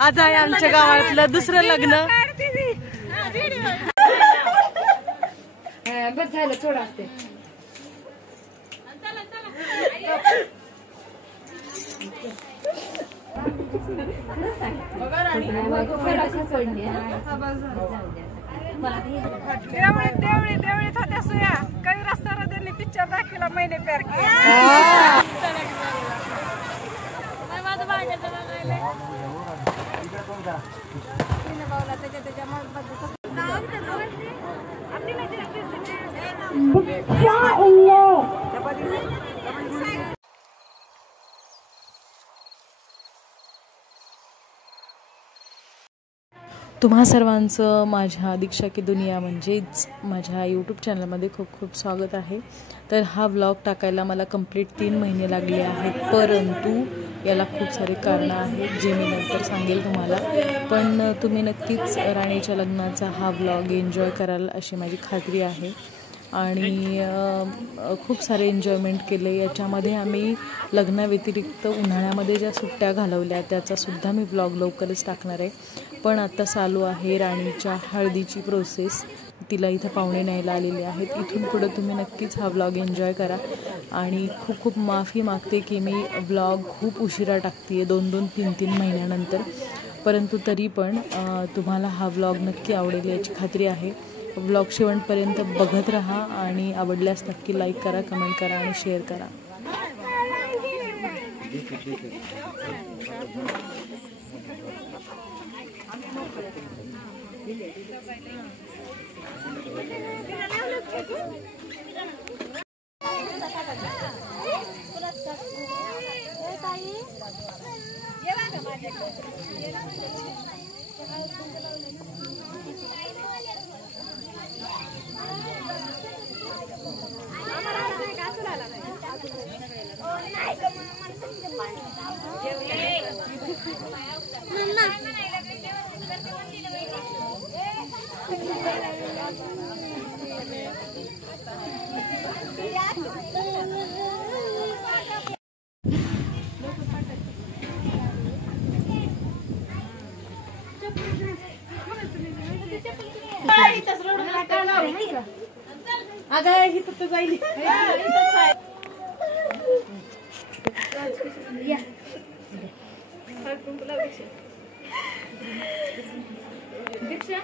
आज आहे आमच्या गावातलं दुसरं लग्न. बस झालं थोडं असते. देवळीत होत्या सुया काही रस्ता त्यांनी पिक्चर दाखवला महिने प्यार केला. तुम्हा सर्वांचं माझ्या दीक्षा की दुनिया म्हणजेच माझ्या यूट्यूब चॅनलमध्ये खूप खूप स्वागत आहे. तर हा व्लॉग टाकायला मला कंप्लीट 3 महिने लागले आहेत, परंतु याला खूप सारे कारणं आहेत जे मी नंतर सांगेल तुम्हाला. पण तुम्ही नक्कीच राणीच्या लग्नाचा हा व्लॉग एन्जॉय कराल अशी माझी खात्री आहे. आणि खूप सारे एन्जॉयमेंट केले. याच्यामध्ये आम्ही लग्नाव्यतिरिक्त उन्हाळ्यामध्ये ज्या सुट्ट्या घालवल्या त्याचासुद्धा मी व्लॉग लवकरच टाकणार आहे. पण आता चालू आहे राणीच्या हळदीची प्रोसेस. तिला इथं पाहुणे न्यायला आलेले आहेत. इथून पुढं तुम्ही नक्कीच हा व्लॉग एन्जॉय करा. आणि खूप खूप माफी मागते की मी व्लॉग खूप उशिरा टाकते, 2-2, 3-3 महिन्यानंतर. परंतु तरी पण तुम्हाला हा व्लॉग नक्की आवडेल याची खात्री आहे. व्लॉग शेवटपर्यंत बघत राहा आणि आवडल्यास नक्की लाईक करा, कमेंट करा आणि शेअर करा. अगं ही तर जाईल. दीक्षा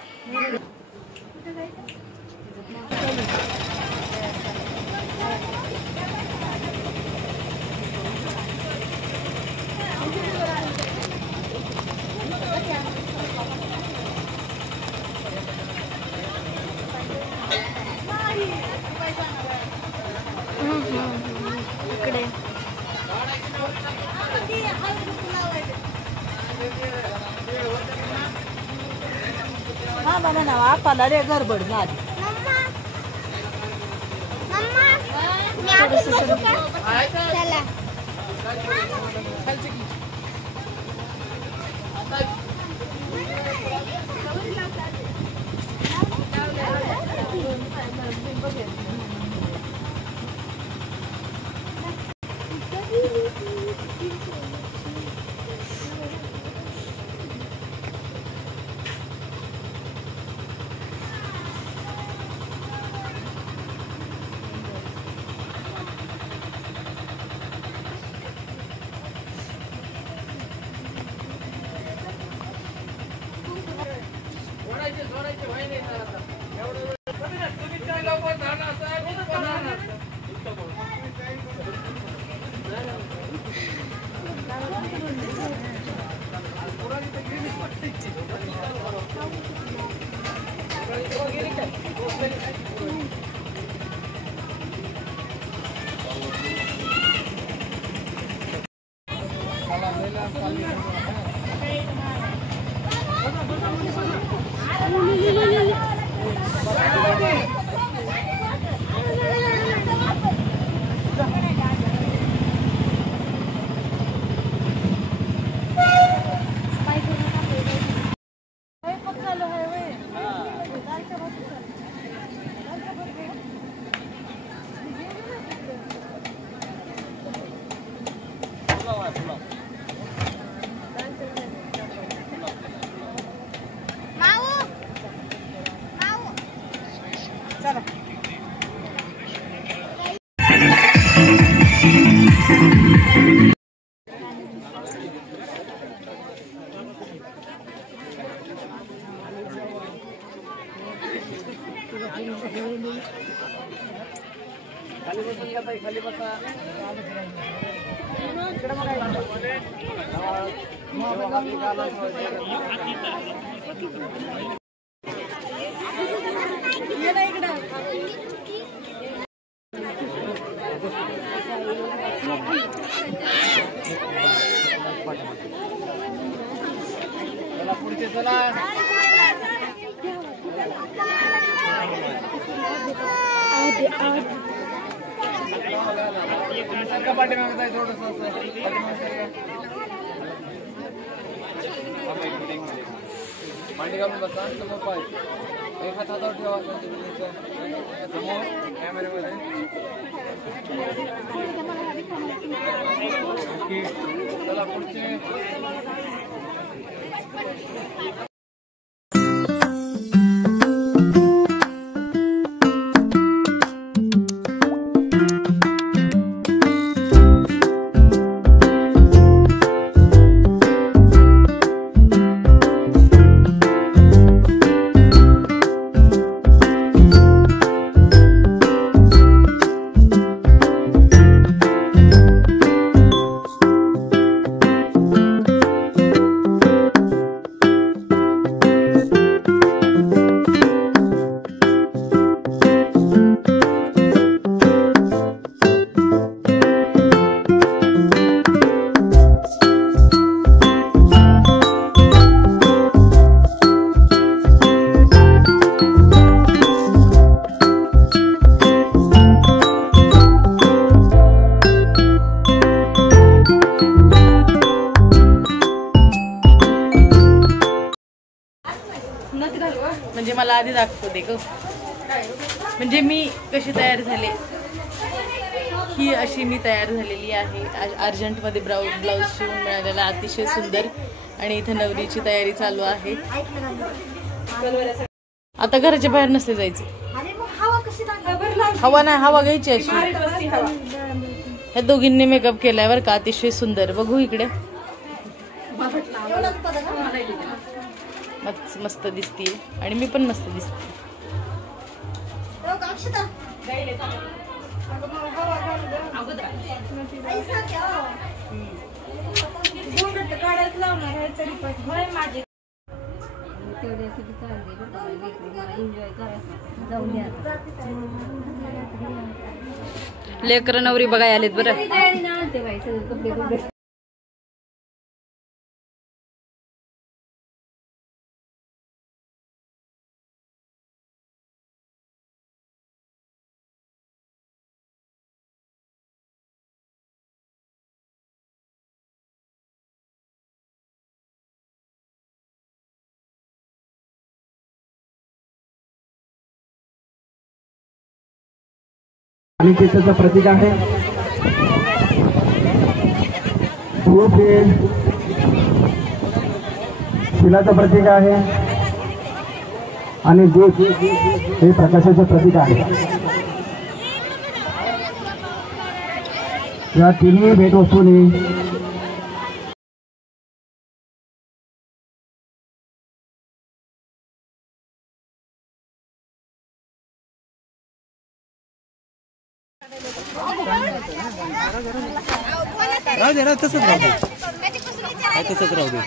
हा मला ना आपला रे गडबड झाली. मांडी घालून बसा समोर पाय एक हात हातावर ठेवा समोर कॅमेऱ्यामध्ये चला पुढचे म्हणजे मला आधी दाखवू दे ग, म्हणजे मी कशी तयार झाले. ही अशी मी तयार झालेली आहे. अर्जंटमध्ये ब्लाऊज शिवून मिळालेला, अतिशय सुंदर. आणि इथे नवरीची तयारी चालू आहे. आता घराच्या बाहेर नसले जायचं. हवा नाही, हवा घ्यायची अशी. ह्या दोघींनी मेकअप केलाय बरं का, अतिशय सुंदर. बघू इकडे, मस्त दिसतीये आणि मी पण मस्त दिसते. लेकर नवरी बघाय आलेत बरं. अनिकेतचं प्रतीक आहे. शिलाचं प्रतीक आहे आणि दूध हे प्रकाशाचं प्रतीक आहे. या तिन्ही भेटवस्तूंनी राहू दे ना, तसंच राहू दे, तसंच राहू दे.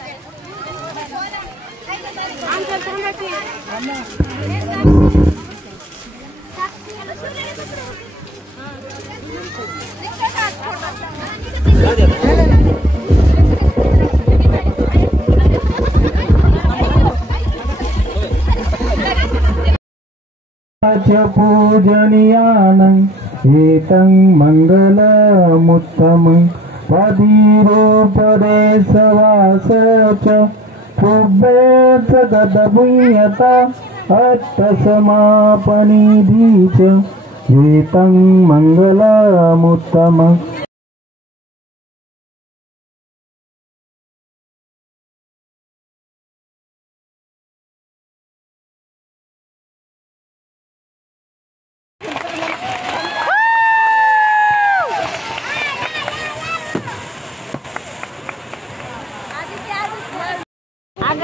पूजनीयानं एतं मङ्गलमुत्तमं पदीरूपदेशवास च शुभेच गदपुण्यता अट्टसमापनिधि च एतं मङ्गलमुत्तमम्.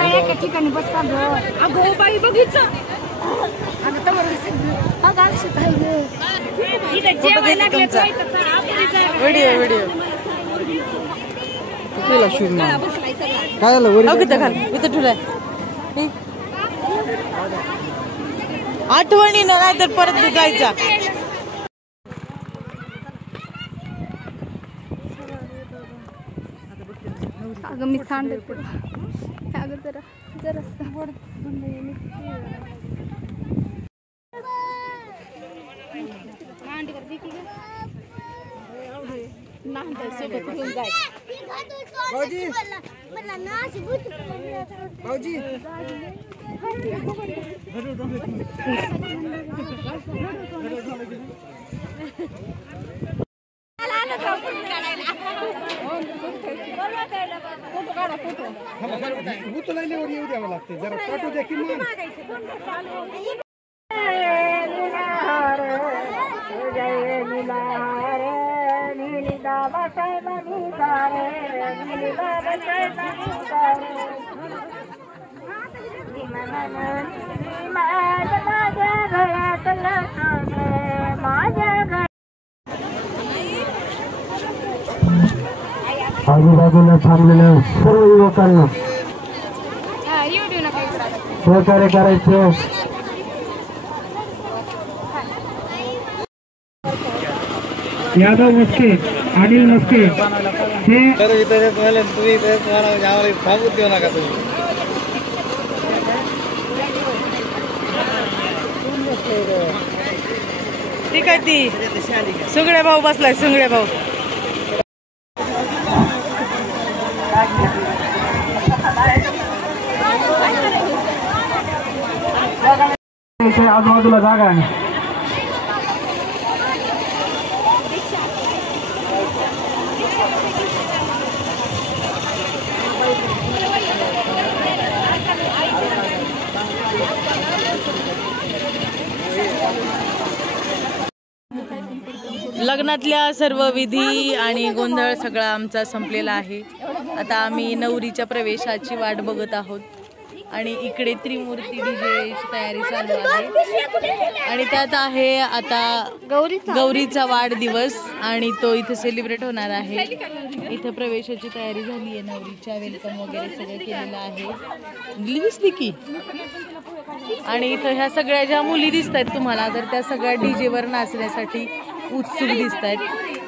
एका ठिकाणी बसता. अगो बाई बघितलं व्हिडिओ काय झालं इथं ठुलाय आठवणीनं नाही तर परत जायचा. अगं मी सांडत अगं जरा येऊ द्यावं लागते जरा काटू द्या की मग. आजूबाजूला थांबलेल्या सर्व युवकांना सहकार्य करायचं. यादव मस्के, अनिल मस्के हे तुम्ही सांगून देऊ नका तुम्ही. ठीक आहे. ती सुगडे भाऊ बसलाय. सुगडे भाऊ आजूबाजूला जागा आहे. लग्नातल्या सर्व विधी आणि गोंधळ सगळा आमचा संपलेला आहे. आता आम्ही नवरीच्या प्रवेशाची वाट बघत आहोत आणि इकडे त्रिमूर्ती डीजेची तयारी चालू आहे आणि त्यात आहे आता गौरीचा वाढदिवस आणि तो इथे सेलिब्रेट होणार आहे. इथे प्रवेशाची तयारी झाली आहे. नवरीच्या वेलकम वगैरे सगळं केलेलं आहे. दिसली की आणि इथं ह्या सगळ्या ज्या मुली दिसत आहेत तुम्हाला तर त्या सगळ्या डीजेवर नाचण्यासाठी उत्सुक दिसत आहेत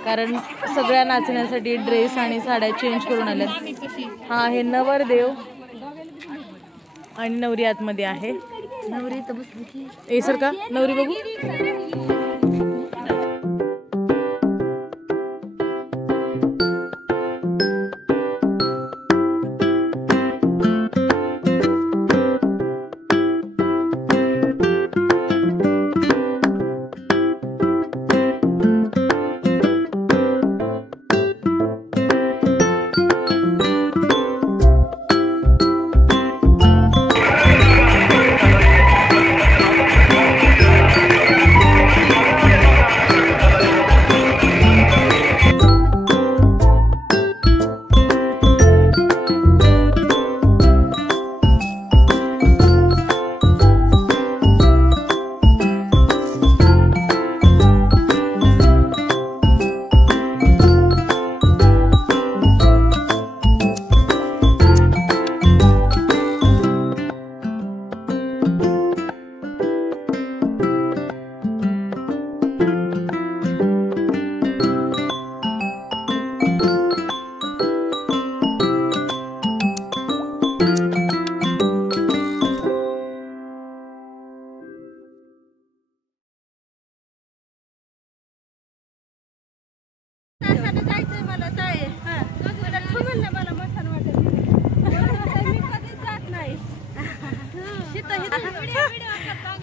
कारण सगळ्या नाचण्यासाठी ड्रेस आणि साड्या चेंज करून आल्यात. हा हे नवरदेव आणि नवरी आतमध्ये आहे. नवरी तर बसली ए सर का नवरी बघू.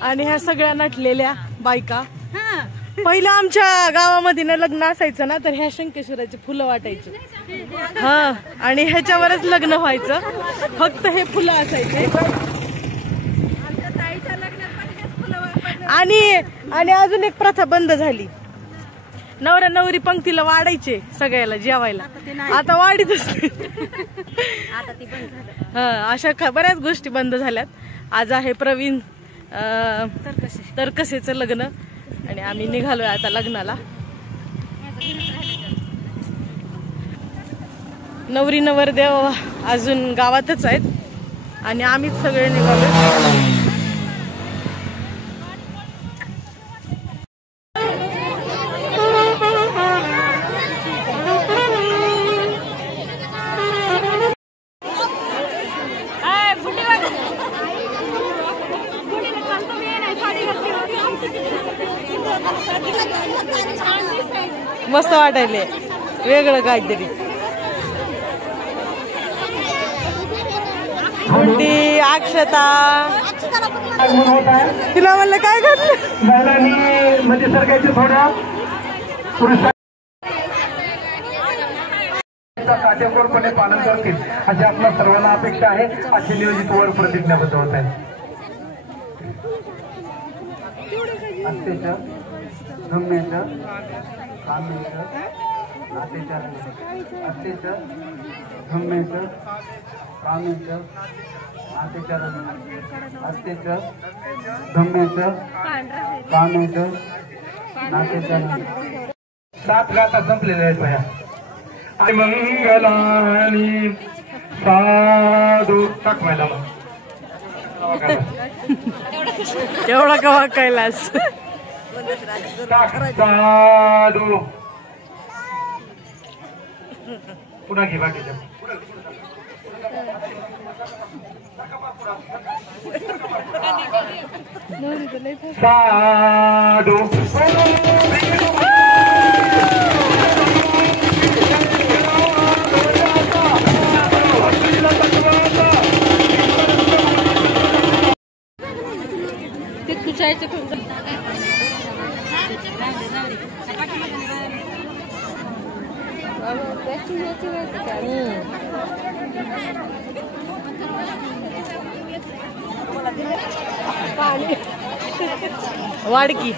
आणि ह्या सगळ्या नटलेल्या बायका पहिलं आमच्या गावामध्ये ना लग्न असायचं ना तर ह्या शंकेश्वराचे फुलं वाटायचे हा आणि ह्याच्यावरच लग्न व्हायचं. फक्त हे फुलं असायचे आणि अजून एक प्रथा बंद झाली. नवरा नवरी पंक्तीला वाढायचे सगळ्याला जेवायला. आता वाढीतच हा अशा बऱ्याच गोष्टी बंद झाल्यात. आज आहे प्रवीण तरकसेचं लग्न आणि आम्ही निघालोय आता लग्नाला. नवरी नवरदेव अजून गावातच आहेत आणि आम्हीच सगळे निघालोय. मस्त वाटायले वेगळं काहीतरी. कुंडी अक्षता तिला म्हणलं काय घडलं मध्ये सरकायचे थोड्या काटेकोरपणे पालन करतील अशी आपल्या सर्वांना अपेक्षा आहे. अशी नियोजित वर प्रतिज्ञाबद्ध होत आहे. अत्यंत गम्याचं काम्याचं नातेच्या अत्यंत गम्याचं काम्याचं नातेच्या अत्यंत गम्याचं काम्याचं नातेच्या 7 गाथा संपलेल्या आहेत भया. मंगलानी साधू टाकवायला एवढा कवा कैलास साधू पुन्हा घे बाकीच्या साधू वाडकी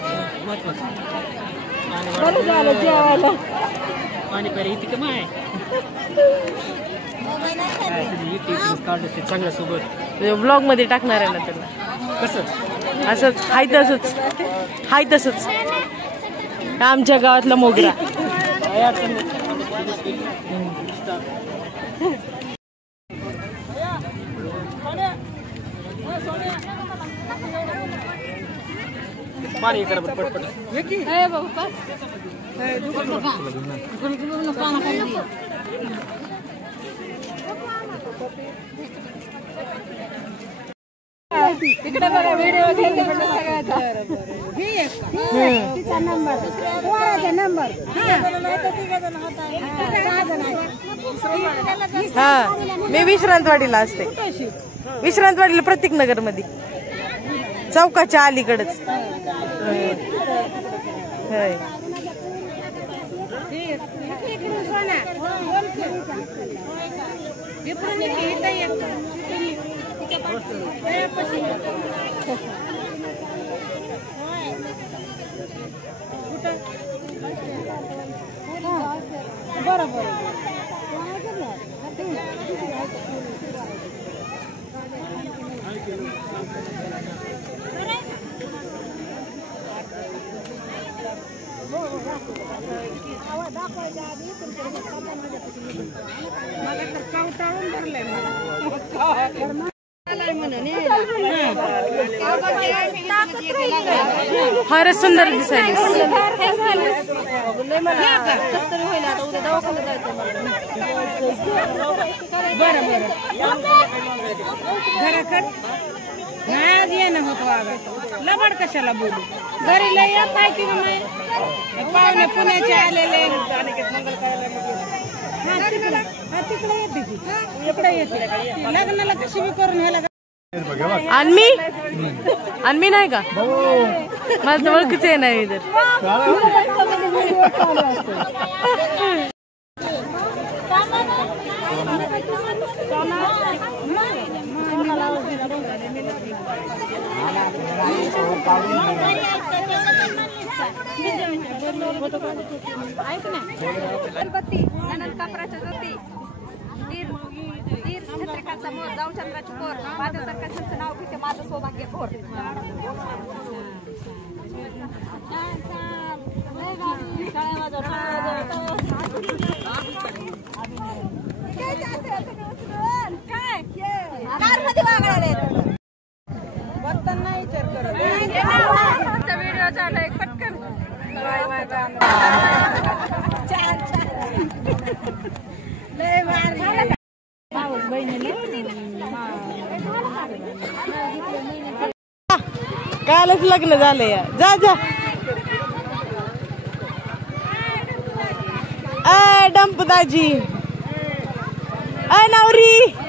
चांगल्या सोबत ब्लॉग मध्ये टाकणार आहे ना त्याला. कसं असंच हाय तसंच आमच्या गावातला मोगरा. पाणी करा पटपट. तिकडे बघा व्हिडिओ तिचा नंबर पोराचा नंबर. हा मी विश्रांतवाडीला असते. विश्रांतवाडीला प्रतीक नगर मध्ये चौकाच्या अलीकडच. बरोबर फारच सुंदर दिसायली. लबड कशाला बोलू घरी लय येत नाही की पाहुणे पुण्याचे आलेले. तिकडे येते की इकडे येते लग्नाला कशी बी करून ह्याला. आणि नाही का मला तर ओळखीच आहे नाही इधर. गणपती नंदन कापराच्या ज्योती तीर छत्रकाचा समोर जाऊ चंद्राची पोर माझं तर कशाचं नाव घेते माझं सौभाग्य पोर व्हिडिओ चालू पटकन कालच लग्न झालं या जा जा डंप दाजी नवरी